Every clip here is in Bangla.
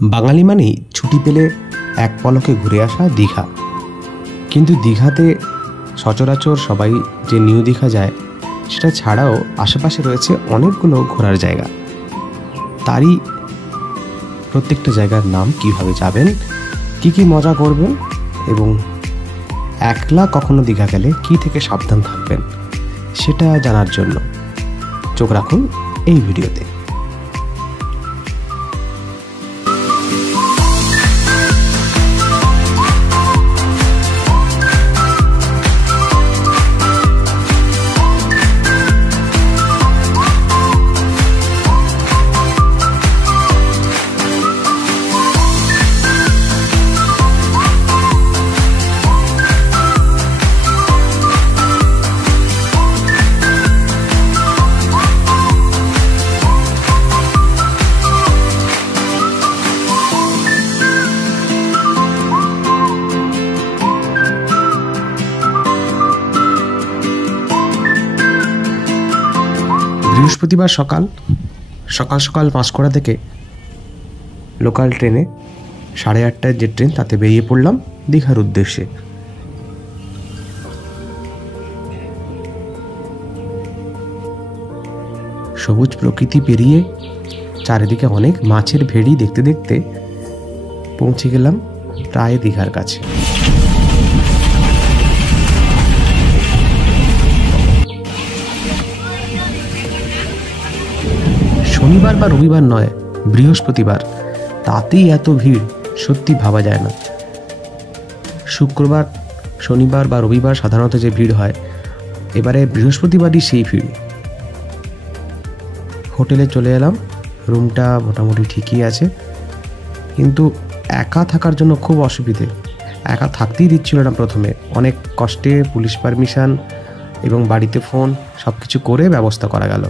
বাঙালি মানেই ছুটি পেলে এক পলকে ঘুরে আসা দীঘা। কিন্তু দীঘাতে সচরাচর সবাই যে নিউ দীঘা যায় সেটা ছাড়াও আশেপাশে রয়েছে অনেকগুলো ঘোরার জায়গা। তারই প্রত্যেকটা জায়গার নাম, কিভাবে যাবেন, কি কি মজা করবেন এবং একলা কখনো দীঘা গেলে কি থেকে সাবধান থাকবেন সেটা জানার জন্য চোখ রাখুন এই ভিডিওতে। বৃহস্পতিবার সকাল সকাল পাঁশকুড়া থেকে লোকাল ট্রেনে 8:30টায় যে ট্রেন তাতে বেরিয়ে পড়লাম দীঘার উদ্দেশ্যে। সবুজ প্রকৃতি পেরিয়ে চারিদিকে অনেক মাছের ভেড়ি দেখতে দেখতে পৌঁছে গেলাম প্রায় দীঘার কাছে। শনিবার বা রবিবার নয়, বৃহস্পতিবার, তাতেই এত ভিড় সত্যি ভাবা যায় না। শুক্রবার, শনিবার বা রবিবার সাধারণত যে ভিড় হয়, এবারে বৃহস্পতিবারই সেই ভিড়। হোটেলে চলে এলাম। রুমটা মোটামুটি ঠিকই আছে, কিন্তু একা থাকার জন্য খুব অসুবিধে। একা থাকতেই দিচ্ছিল না প্রথমে। অনেক কষ্টে পুলিশ পারমিশন এবং বাড়িতে ফোন সব কিছু করে ব্যবস্থা করা গেল।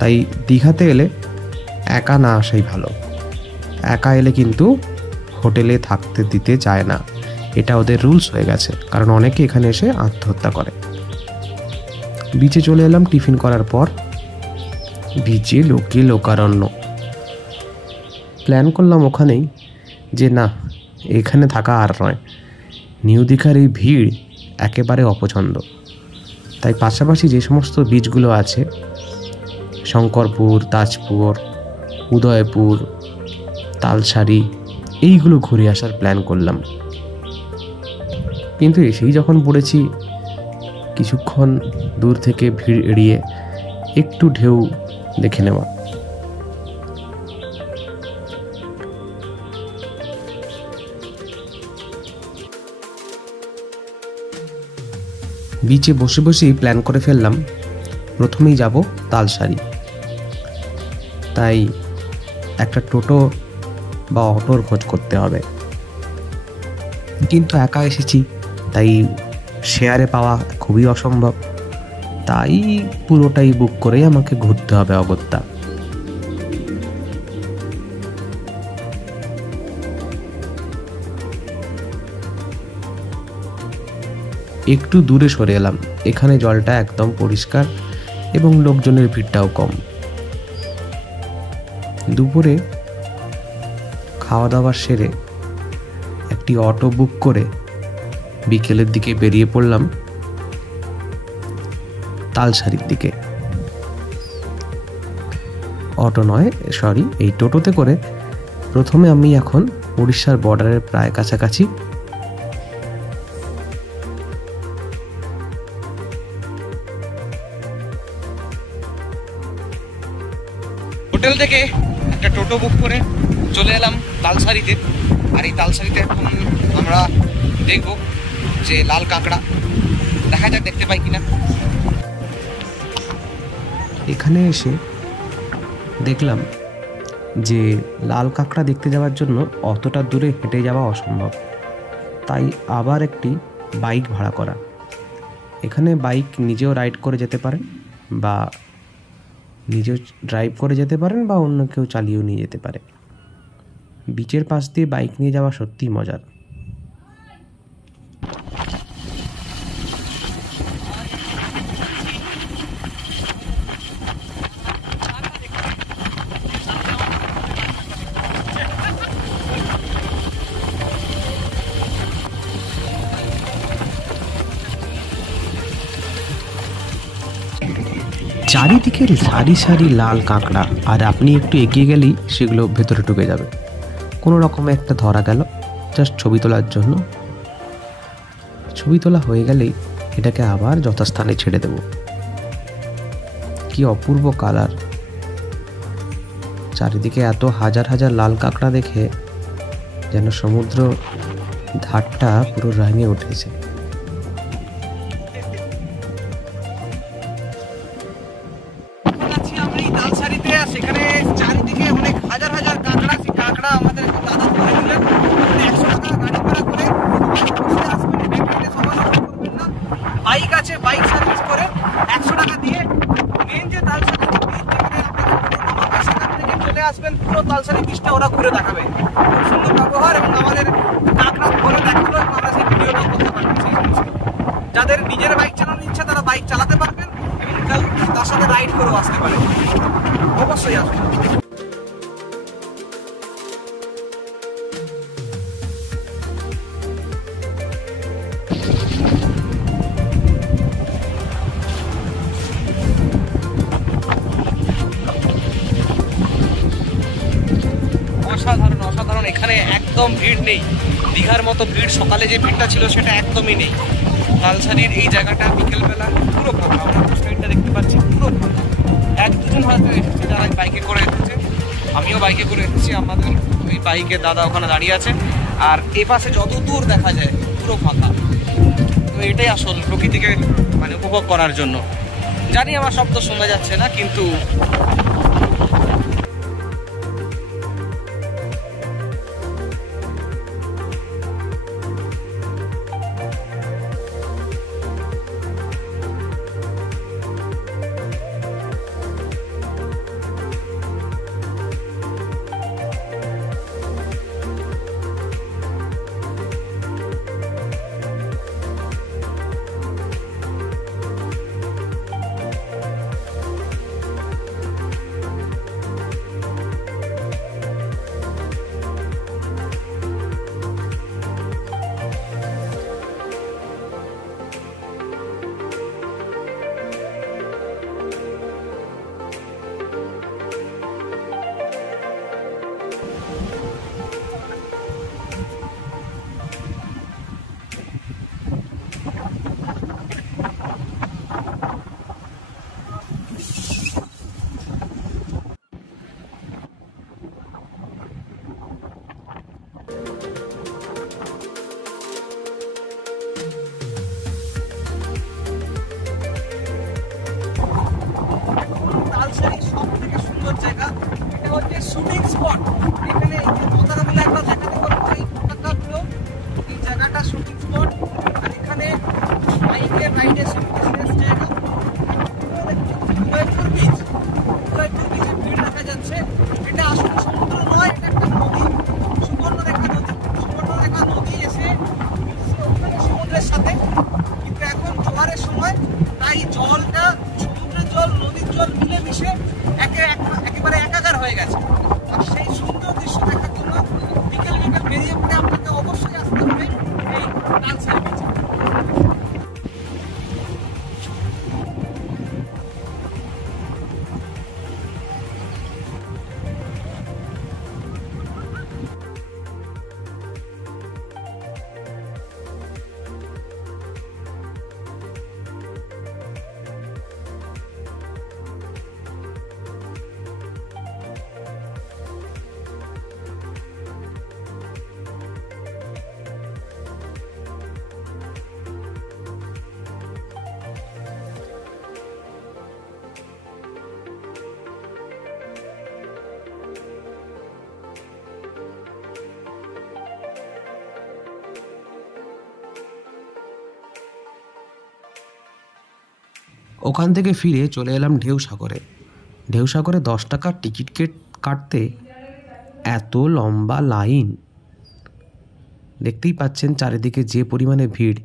তাই দীঘাতে এলে একা না আসাই ভালো। একা এলে কিন্তু হোটেলে থাকতে দিতে চায় না, এটা ওদের রুলস হয়ে গেছে, কারণ অনেকে এখানে এসে আত্মহত্যা করে। বিচে চলে এলাম টিফিন করার পর। বিচে লোকে লোকারণ্য। প্ল্যান করলাম ওখানেই যে না, এখানে থাকা আর নয়, নিউ দীঘার এই ভিড় একেবারে অপছন্দ। তাই পাশাপাশি যে সমস্ত বিচগুলো আছে, শঙ্করপুর, তাজপুর, উদয়পুর, তালসারি, এইগুলো ঘুরে আসার প্ল্যান করলাম। কিন্তু এসেই যখন পড়েছি, কিছুক্ষণ দূর থেকে ভিড় এড়িয়ে একটু ঢেউ দেখে নেওয়া। বিচে বসে বসেই প্ল্যান করে ফেললাম প্রথমেই যাব তালসারি। তাই একটা টোটো বা অটোর খোঁজ করতে হবে, কিন্তু একা এসেছি তাই শেয়ারে পাওয়া খুবই অসম্ভব। তাই পুরোটাই বুক করেই আমাকে ঘুরতে হবে অগত্যা। একটু দূরে সরে এলাম। এখানে জলটা একদম পরিষ্কার এবং লোকজনের ভিড়টাও কম। দুপুরে খাওয়া দাওয়া সেরে একটি অটো বুক করে বিকেলের দিকে বেরিয়ে পড়লাম তালসারির দিকে। অটো নয়, সরি, এই টোটোতে করে প্রথমে আমি এখন উড়িষ্যার বর্ডারের প্রায় কাছাকাছি। হোটেল থেকে একটা টোটো বুক করে চলে এলাম তালসারিতে। আর এই তালসারিতে এখন আমরা দেখব যে লাল কাঁকড়া, দেখা যাক দেখতে পাই কিনা। এখানে এসে দেখলাম যে লাল কাঁকড়া দেখতে যাওয়ার জন্য অতটা দূরে হেঁটে যাওয়া অসম্ভব। তাই আবার একটি বাইক ভাড়া করা। এখানে বাইক নিজেও রাইড করে যেতে পারেন, বা নিজেও ড্রাইভ করে যেতে পারেন, বা অন্য কেউ চালিয়েও নিয়ে যেতে পারে। বিচের পাশ দিয়ে বাইক নিয়ে যাওয়া সত্যিই মজার। চারিদিকে সারি সারি লাল কাঁকড়া, আর আপনি একটু এগিয়ে গেলেই সেগুলো ভেতরে ঢুকে যাবে। কোনো রকমে একটা ধরা গেল জাস্ট ছবি তোলার জন্য। ছবি তোলা হয়ে গেলেই এটাকে আবার যথাস্থানে ছেড়ে দেব। কি অপূর্ব কালার! চারিদিকে এত হাজার হাজার লাল কাঁকড়া দেখে যেন সমুদ্র ধারটা পুরো রাঙিয়ে উঠেছে। সেখানে চারিদিকে অনেক হাজার হাজার কাঁকড়া, সেই কাঁকড়া আমাদের দাদা ধরে নিলেন। 100 টাকা গাড়ি ভাড়া করে বাইক আছে, বাইক সার্ভিস করে 100 টাকা দিয়ে মেন যে তালসারি সেখান থেকে চলে আসবেন, পুরো তালসারি বীজটা ওরা ঘুরে দেখাবে। খুব সুন্দর ব্যবহার, এবং আমাদের কাঁকড়া ঘুরে দেখালো এবং আমরা সেই ভিডিওটা করতে পারবো। সেই জিনিসটা যাদের নিজের বাইক চালানোর ইচ্ছা তারা বাইক চালাতে পারবেন এবং তার সাথে রাইড করেও আসতে পারে। অবশ্যই আসবেন। অসাধারণ অসাধারণ, এখানে একদম ভিড় নেই। দীঘার মতো ভিড়, সকালে যে ভিড়টা ছিল সেটা একদমই নেই। তালসারির এই জায়গাটা বিকেলবেলা পুরো ফাঁকা, আমরা সাইডটা দেখতে পাচ্ছি পুরো ফাঁকা। 1-2 জন হয়তো এসেছে যারা বাইকে করে এসেছে, আমিও বাইকে করে এসেছি। আমাদের ওই বাইকের দাদা ওখানে দাঁড়িয়ে আছে, আর এ পাশে যত দূর দেখা যায় পুরো ফাঁকা। তো এটাই আসল প্রকৃতিকে মানে উপভোগ করার জন্য। জানি আমার শব্দ শোনা যাচ্ছে না, কিন্তু শুটিং স্পট। এখানে কথাটা বলে একবার দেখাতে পারবো, এই জায়গাটা শুটিং স্পট। আর এখানে বাইকের রাইডের শেষ জায়গা উদয়পুর বিচ। উদয়পুর বিচে ভিড় দেখা যাচ্ছে। এটা আসলে সমুদ্র নয়, এটা একটা নদী, সুবর্ণরেখা নদী। সুবর্ণরেখা নদী এসে ওখানে সমুদ্রের সাথে, কিন্তু এখন জোয়ারের সময় তাই জলটা, সমুদ্রের জল নদীর জল মিলেমিশে একেবারে একাকার হয়ে গেছে। আর সেই সুন্দর দৃশ্য দেখার জন্য বিকেল বিকেল বেরিয়ে পড়ে আপনাকে অবশ্যই আসতে হবে এই তালসারি বিচে। ওখান থেকে ফিরে চলে এলাম ঢেউসাগরে। ঢেউসাগরে 10 টাকার টিকিট কাটতে এত লম্বা লাইন, দেখতেই পাচ্ছেন চারিদিকে যে পরিমাণে ভিড়।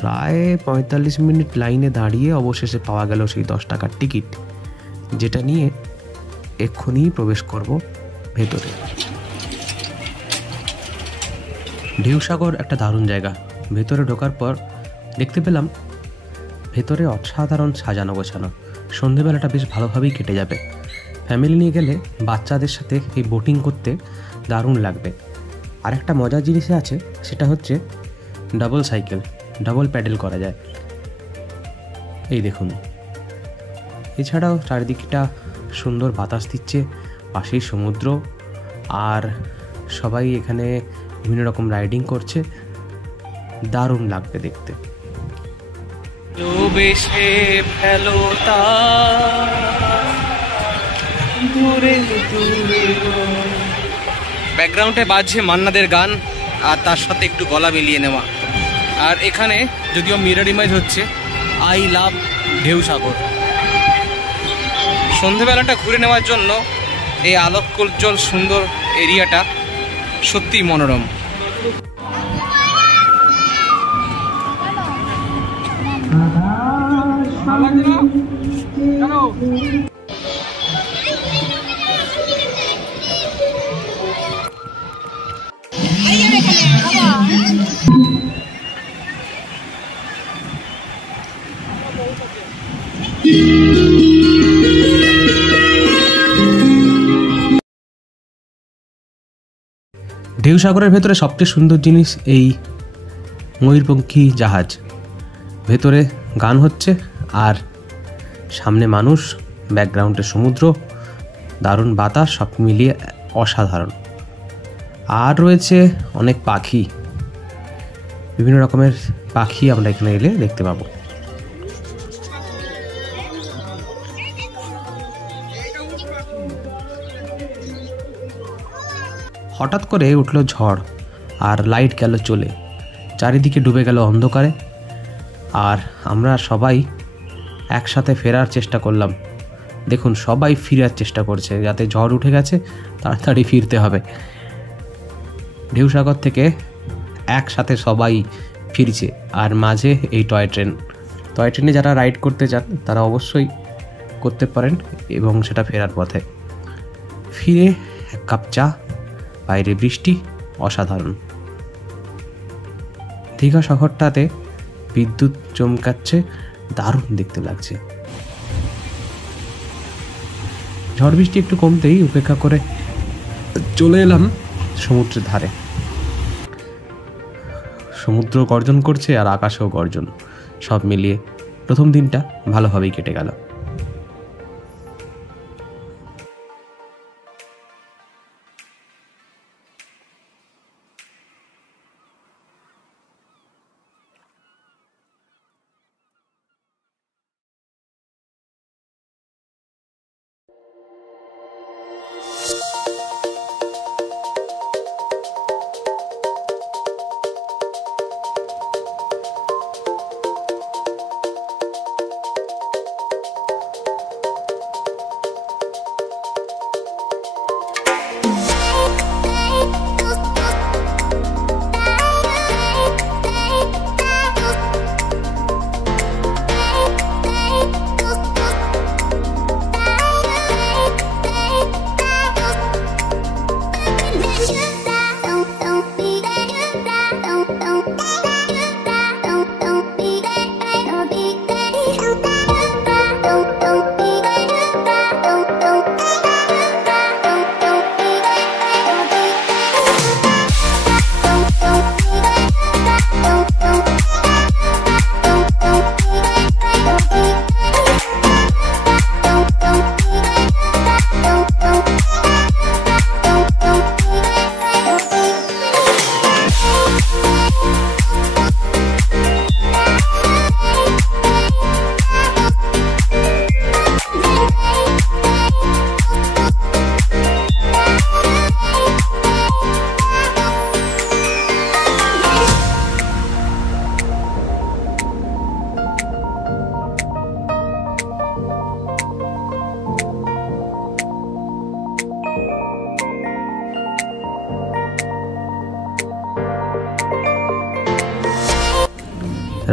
প্রায় 45 মিনিট লাইনে দাঁড়িয়ে অবশেষে পাওয়া গেল সেই 10 টাকার টিকিট, যেটা নিয়ে এক্ষুনি প্রবেশ করব ভেতরে। ঢেউসাগর একটা দারুণ জায়গা। ভেতরে ঢোকার পর দেখতে পেলাম ভেতরে অসাধারণ সাজানো গোছানো, সন্ধেবেলাটা বেশ ভালোভাবেই কেটে যাবে। ফ্যামিলি নিয়ে গেলে বাচ্চাদের সাথে এই বোটিং করতে দারুণ লাগবে। আরেকটা মজার জিনিস আছে, সেটা হচ্ছে ডাবল সাইকেল, ডাবল প্যাডেল করা যায়। এই দেখুন, এছাড়াও চারিদিকটা সুন্দর বাতাস দিচ্ছে, পাশেই সমুদ্র, আর সবাই এখানে বিভিন্ন রকম রাইডিং করছে, দারুণ লাগবে দেখতে। ব্যাকগ্রাউন্ডে বাজছে মান্নাদের গান, আর তার সাথে একটু গলা মিলিয়ে নেওয়া। আর এখানে যদিও মিরর ইমেজ হচ্ছে আই লাভ ঢেউসাগর। সন্ধেবেলাটা ঘুরে নেওয়ার জন্য এই আলোকোজ্জ্বল সুন্দর এরিয়াটা সত্যিই মনোরম। ঢেউসাগরের ভেতরে সবচেয়ে সুন্দর জিনিস এই ময়ূরপঙ্খী জাহাজ। ভেতরে গান হচ্ছে আর সামনে মানুষ, ব্যাকগ্রাউন্ডে সমুদ্র, দারুণ বাতাস, সব মিলিয়ে অসাধারণ। আর রয়েছে অনেক পাখি, বিভিন্ন রকমের পাখি আমরা এখানে এলে দেখতে পাবো। হঠাৎ করে উঠল ঝড়, আর লাইট গেল চলে, চারিদিকে ডুবে গেল অন্ধকারে। আর আমরা সবাই একসাথে ফেরার চেষ্টা করলাম। দেখুন, সবাই ফেরার চেষ্টা করছে, যাতে ঝড় উঠে গেছে, তাড়াতাড়ি ফিরতে হবে। ঢেউসাগর থেকে একসাথে সবাই ফিরছে, আর মাঝে এই টয় ট্রেনে যারা রাইড করতে চান তারা অবশ্যই করতে পারেন, এবং সেটা ফেরার পথে। ফিরে এক কাপ চা, বাইরে বৃষ্টি, অসাধারণ। দীঘা শহরটাতে বিদ্যুৎ চমকাচ্ছে, দারুণ দেখতে লাগছে। ঝড় বৃষ্টি একটু কমতেই উপেক্ষা করে চলে এলাম সমুদ্রের ধারে। সমুদ্র গর্জন করছে আর আকাশেও গর্জন, সব মিলিয়ে প্রথম দিনটা ভালোভাবেই কেটে গেল।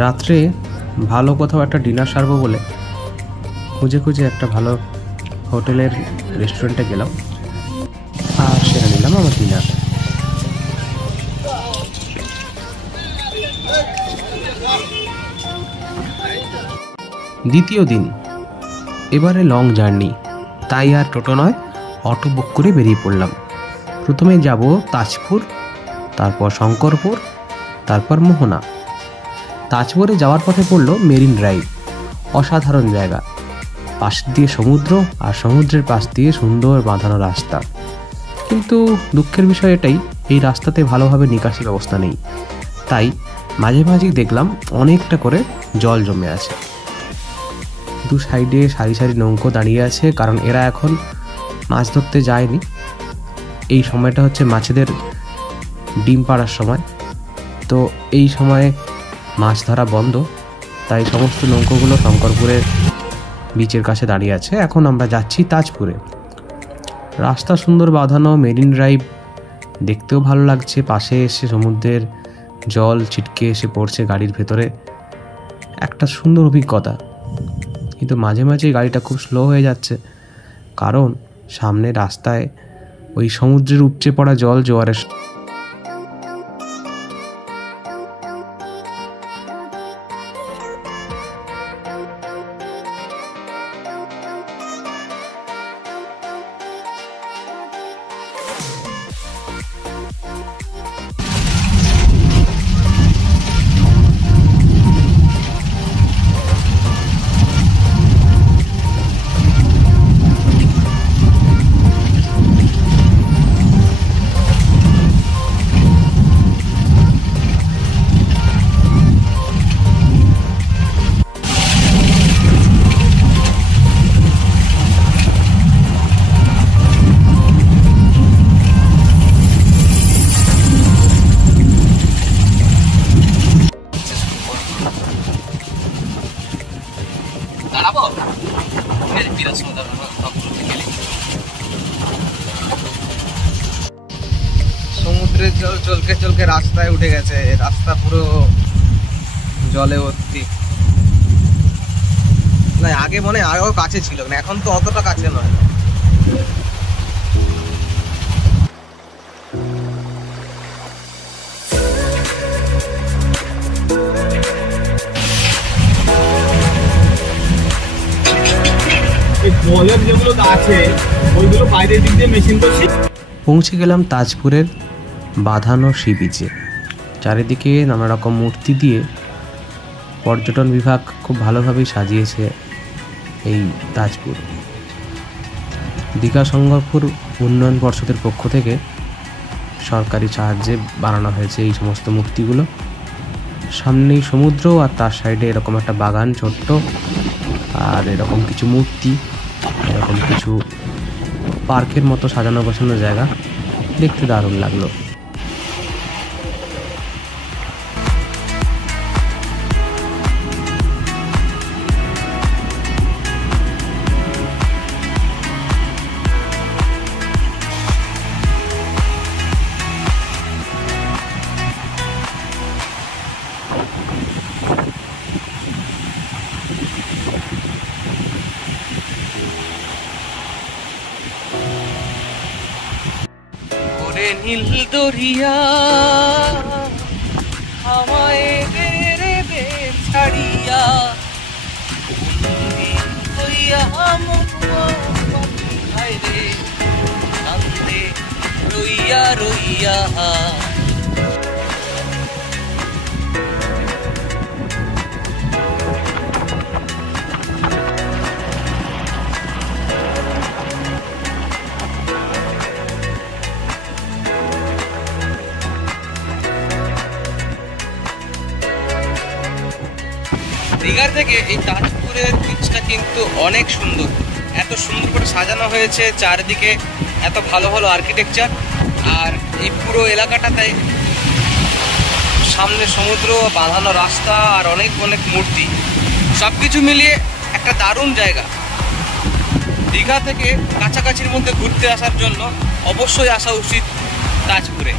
রাত্রে ভালো কোথাও একটা ডিনার সারবো বলে খুঁজে খুঁজে একটা ভালো হোটেলের রেস্টুরেন্টে গেলাম, আর সেটা নিলাম আমার ডিনার। দ্বিতীয় দিন এবারে লং জার্নি, তাই আর টোটো নয়, অটো বুক করে বেরিয়ে পড়লাম। প্রথমে যাব তাজপুর, তারপর শঙ্করপুর, তারপর মোহনা। তাজপুরে যাওয়ার পথে পড়লো মেরিন ড্রাইভ, অসাধারণ জায়গা। পাশ দিয়ে সমুদ্র, আর সমুদ্রের পাশ দিয়ে সুন্দর বাঁধানো রাস্তা। কিন্তু দুঃখের বিষয় এটাই, এই রাস্তাতে ভালোভাবে নিকাশি ব্যবস্থা নেই, তাই মাঝে মাঝেই দেখলাম অনেকটা করে জল জমে আছে। দু সাইডে সারি সারি নৌকো দাঁড়িয়ে আছে, কারণ এরা এখন মাছ ধরতে যায়নি। এই সময়টা হচ্ছে মাছেদের ডিম পাড়ার সময়, তো এই সময়ে মাছ ধরা বন্ধ, তাই সমস্ত নৌকোগুলো শঙ্করপুরের বিচের কাছে দাঁড়িয়ে আছে। এখন আমরা যাচ্ছি তাজপুরে। রাস্তা সুন্দর বাঁধানো, মেরিন ড্রাইভ দেখতেও ভালো লাগছে। পাশে এসে সমুদ্রের জল ছিটকে এসে পড়ছে গাড়ির ভেতরে, একটা সুন্দর অভিজ্ঞতা। কিন্তু মাঝে মাঝে গাড়িটা খুব স্লো হয়ে যাচ্ছে, কারণ সামনে রাস্তায় ওই সমুদ্রের উপচে পড়া জল জোয়ারের সমুদ্রের জল চলকে চলকে রাস্তায় উঠে গেছে, রাস্তা পুরো জলে ভর্তি। না আগে মনে হয় আরো কাছে ছিল, এখন তো অতটা কাছে নয়। যেগুলো আছে ওইগুলো বাইরের দিক দিয়ে মেশিন করছি। পৌঁছে গেলাম তাজপুরের বাঁধানো সি বিচে। চারিদিকে নানা রকম মূর্তি দিয়ে পর্যটন বিভাগ খুব ভালোভাবেই সাজিয়েছে এই তাজপুর। দীঘা শঙ্করপুর উন্নয়ন পর্ষদের পক্ষ থেকে সরকারি সাহায্যে বানানো হয়েছে এই সমস্ত মূর্তিগুলো। সামনেই সমুদ্র, আর তার সাইডে এরকম একটা বাগান ছোট্ট, আর এরকম কিছু মূর্তি, এরকম কিছু পার্কের মতো সাজানো গোছানো জায়গা, দেখতে দারুণ লাগলো। নীল দরিয়া আমায় রে দে ছাড়িয়া, হইয়া রে কান্দে রইয়া রইয়া। দীঘার থেকে এই তাজপুরের বিচটা কিন্তু অনেক সুন্দর, এত সুন্দর করে সাজানো হয়েছে, চারিদিকে এত ভালো ভালো আর্কিটেকচার, আর এই পুরো এলাকাটাতে সামনে সমুদ্র, বাঁধানো রাস্তা, আর অনেক অনেক মূর্তি, সব কিছু মিলিয়ে একটা দারুণ জায়গা। দীঘা থেকে কাছাকাছির মধ্যে ঘুরতে আসার জন্য অবশ্যই আসা উচিত তাজপুরে।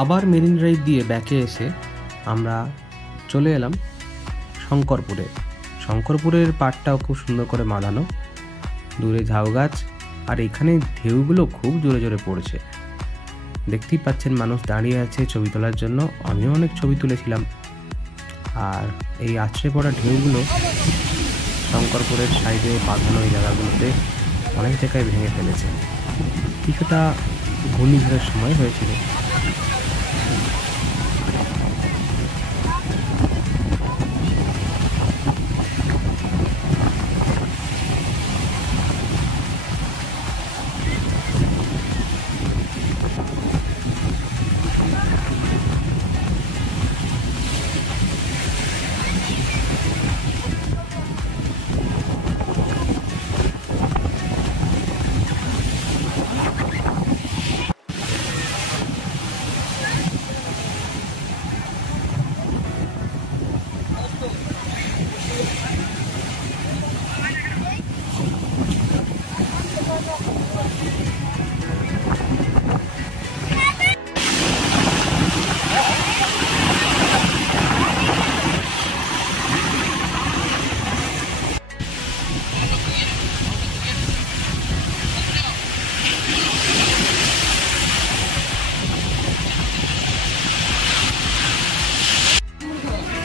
আবার মেরিন ড্রাইভ দিয়ে ব্যাকে এসে আমরা চলে এলাম শঙ্করপুরে। শঙ্করপুরের পাড়টাও খুব সুন্দর করে বাঁধানো, দূরে ঝাউ গাছ, আর এখানে ঢেউগুলো খুব জোরে জোরে পড়ছে। দেখতেই পাচ্ছেন মানুষ দাঁড়িয়ে আছে ছবি তোলার জন্য, আমিও অনেক ছবি তুলেছিলাম। আর এই আছড়ে পড়া ঢেউগুলো শঙ্করপুরের সাইডে বাঁধানো এই জায়গাগুলোতে অনেক জায়গায় ভেঙে ফেলেছে। কিছুটা ঘূর্ণিঝড়ের সময় হয়েছিল।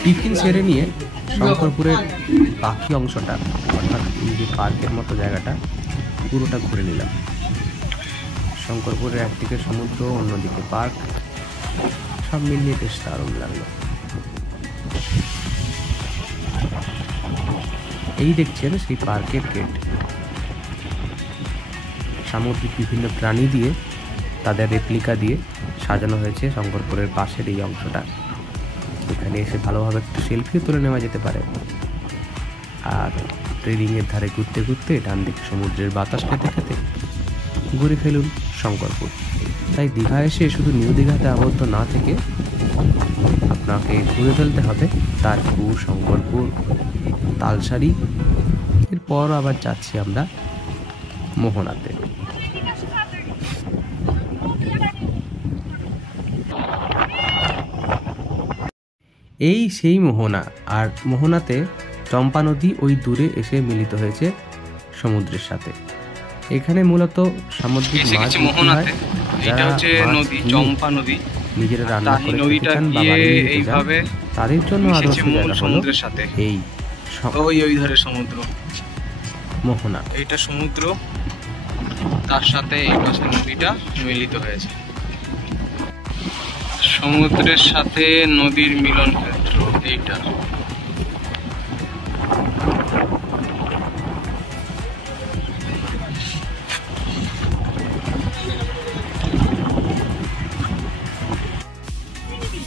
টিফিন সেরে নিয়ে শঙ্করপুরের বাকি অংশটা, অর্থাৎ এই যে পার্কের মতো জায়গাটা, পুরোটা ঘুরে নিলাম। শঙ্করপুরের একদিকে সমুদ্র, অন্যদিকে পার্ক, সব মিলিয়ে বেশ দারুণ লাগলো। এই দেখছেন সেই পার্কের গেট। সামুদ্রিক বিভিন্ন প্রাণী দিয়ে, তাদের রেপ্লিকা দিয়ে সাজানো হয়েছে শঙ্করপুরের পাশের এই অংশটা। এখানে এসে ভালোভাবে একটু সেলফিও তুলে নেওয়া যেতে পারে। আর রেলিংয়ের ধারে ঘুরতে ঘুরতে ডান দিকে সমুদ্রের বাতাস খেতে খেতে ঘুরে ফেলুন শঙ্করপুর। তাই দীঘা এসে শুধু নিউ দীঘাতে আবদ্ধ না থেকে আপনাকে ঘুরে ফেলতে হবে তারপুর, শঙ্করপুর, তালসারি, এরপর আবার যাচ্ছি আমরা মোহনাতে। এই সেই মোহনা, আর মোহনাতে চম্পা নদী ওই দূরে এসে মিলিত হয়েছে সমুদ্রের সাথে। এখানে মূলত সামুদ্রিক মাছ মোহনাতে, এটা হচ্ছে নদী চম্পা নদী, নিজেরা রান্না করে খেতে চান বা বাড়ি নিয়ে যেতে চান, তাদের জন্য আদর্শ জায়গা হলো এই ওই ধারে সমুদ্র মোহনা। এইটা সমুদ্র, তার সাথে এই পাশে নদীটা মিলিত হয়েছে। সমুদ্রের সাথে নদীর মিলন ক্ষেত্র এইটা।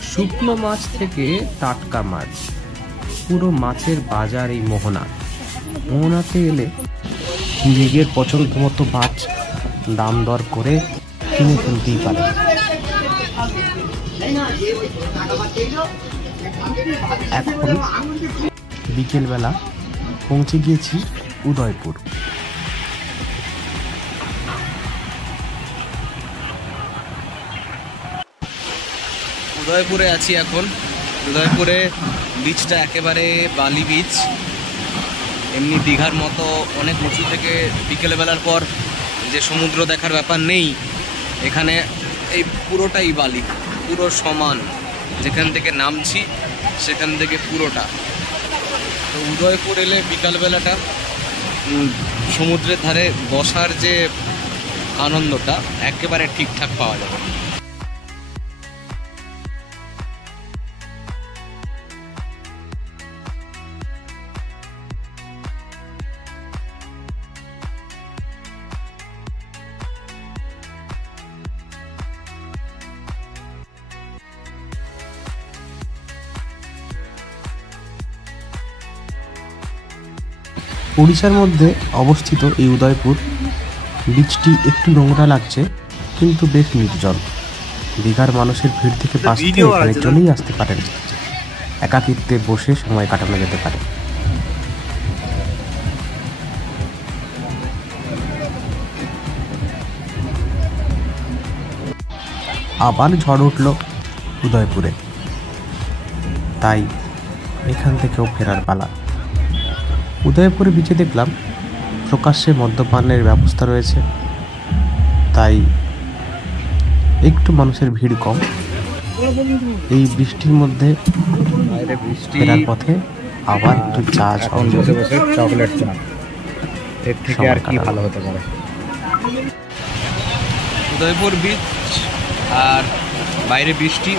শুকনো মাছ থেকে টাটকা মাছ, পুরো মাছের বাজার এই মোহনা। মোহনাতে এলে নিজের পছন্দ মতো মাছ দাম দর করে কিনে ফেলতেই পারে। এখন বিকেলবেলা পৌঁছে গিয়েছি উদয়পুর। উদয়পুরে আছি এখন। উদয়পুরে বিচটা একেবারে বালি বিচ, এমনি দীঘার মতো অনেক উঁচু থেকে বিকেলবেলার পর যে সমুদ্র দেখার ব্যাপার নেই। এখানে এই পুরোটাই বালি, পুরো সমান, যেখান থেকে নামছি সেখান থেকে পুরোটা। তো উদয়পুর এলে বিকালবেলাটা সমুদ্রের ধারে বসার যে আনন্দটা একেবারে ঠিকঠাক পাওয়া যাবে। উড়িষ্যার মধ্যে অবস্থিত এই উদয়পুর বিচটি একটু নোংরা লাগছে, কিন্তু বেশ নির্জন। দীঘার মানুষের ভিড় থেকে বাঁচতে এখানে চলেই আসতে পারেন। একাকিত্বে বসে সময় কাটানো যেতে পারে। আবার ঝড় উঠল উদয়পুরে, তাই এখান থেকেও ফেরার পালা। উদয়পুরে বিচে দেখলাম প্রকাশ্যে মদ্যপানের ব্যবস্থা রয়েছে, তাই একটু মানুষের ভিড় কম। এই বৃষ্টির মধ্যে ফেরার পথে আবার একটু চা বসে বসে চকলেট চা, এর থেকে আর কি ভালো হতে পারে। উদয়পুর বিচ আর বাইরে বৃষ্টি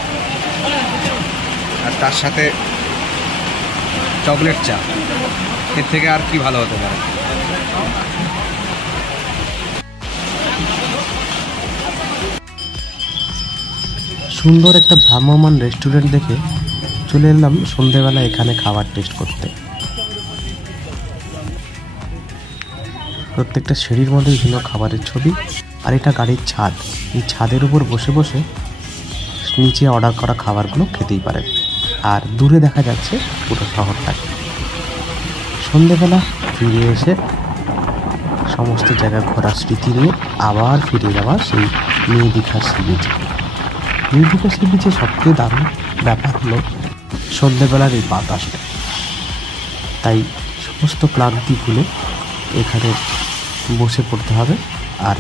আর তার সাথে চকলেট চা, এর থেকে আর কি ভালো হতে পারে। সুন্দর একটা ভ্রাম্যমান রেস্টুরেন্ট দেখে চলে এলাম সন্ধেবেলা এখানে খাবার টেস্ট করতে। প্রত্যেকটা সিঁড়ির মধ্যে বিভিন্ন খাবারের ছবি, আর এটা গাড়ির ছাদ। এই ছাদের উপর বসে বসে নিচে অর্ডার করা খাবারগুলো খেতেই পারেন, আর দূরে দেখা যাচ্ছে পুরো শহরটাকে। সন্ধেবেলা ফিরে এসে সমস্ত জায়গা ঘোরার স্মৃতি নিয়ে আবার ফিরে যাওয়া সেই নিউ দীঘার সি বিচে। নিউ দীঘার সি বিচে সবচেয়ে দারুণ ব্যাপার হলো সন্ধেবেলার এই বাতাসটা। তাই সমস্ত ক্লান্তি ভুলে এখানে বসে পড়তে হবে, আর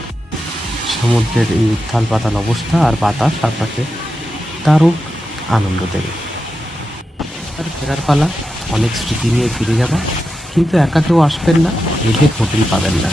সমুদ্রের এই উত্থাল পাতাল অবস্থা আর বাতাস আপনাকে দারুণ আনন্দ দেবে। আর ফেরার পালা, অনেক স্মৃতি নিয়ে ফিরে যাবা, কিন্তু একা কেউ আসবেন না, এদের হোটেল পাবেন না।